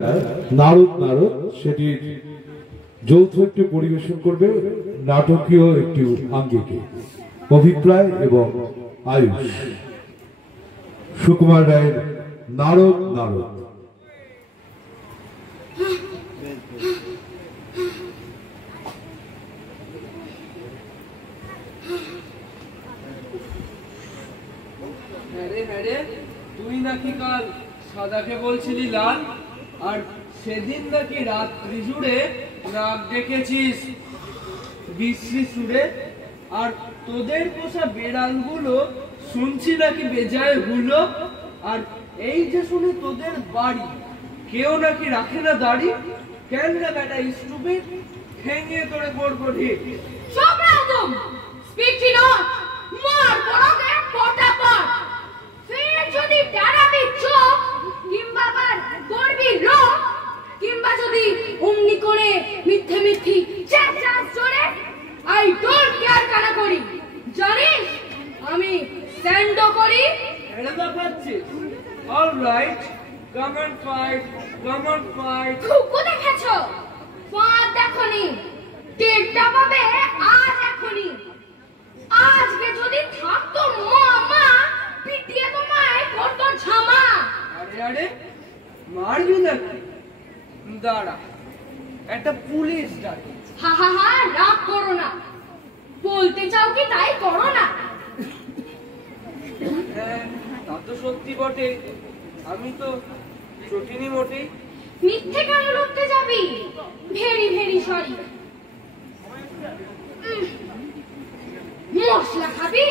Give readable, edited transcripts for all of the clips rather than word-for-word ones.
নারদ নারদ সেটির যৌথ একটি পরিবেশন করবে নাটকীয় একটি আঙ্গিকে অভিপ্রায় এবং আয়ুষ। সুকুমার রায়ের নারদ নারদ। তুই নাকি কাল সাদাকে বলছিলি লাল, আর সেদিন নাকি রাত্রি জুড়ে নাক ডেকেছিস বিশ্রী সুরে, আর তোদের পোষা বেড়ালগুলো শুনছি নাকি বেজায় হুলো। আর এই যে শুনে তোদের বাড়ি কেউ নাকি রাখে না দাড়ি, কেন না বেটা স্টুপিড ঠেঙে তোরে করবো ঠিক। সব একদম স্পিচি নট মার বড়কে পটাপট ফের যদি ডারাবি চোখ কিংবা বার করবি রোগ, কিংবা যদি অমনি করে মিথ্যে মিথ্যি চেঁচা জোরে আই ডোন্ট কেয়ার কানা করি, জানিস আমি স্যান্ডো করি। এটা দেখাচ্ছিস? Alright, come on fight, come on fight. খুকু দেখেছো? ফাঁদ দেখনি, টেরটা পাবে আজ এখনই। আজকে যদি থাকতো মামা পিটিয়ে তোমায় করতো ঝামা। আরে আরে মারবি নাকি? দাঁড়া, একটা পুলিশ ডাকি। হা হা হা, রাগ করো না, বলতে চাও কি তাই করো না। হ্যাঁ তা তো সত্যি বটে, আমি তো চটিনি মোটেই। মিথ্যে কেন লড়তে যাবি? Very very sorry. মশলা খাবি?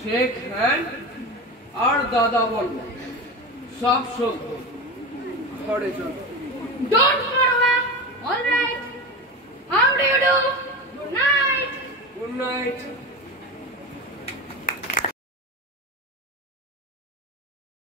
শেখ হ্যান্ড আর দাদা বল সব সভ্য, ঘরে চল। Don't forward. Alright, how do you do? Good night. Good night.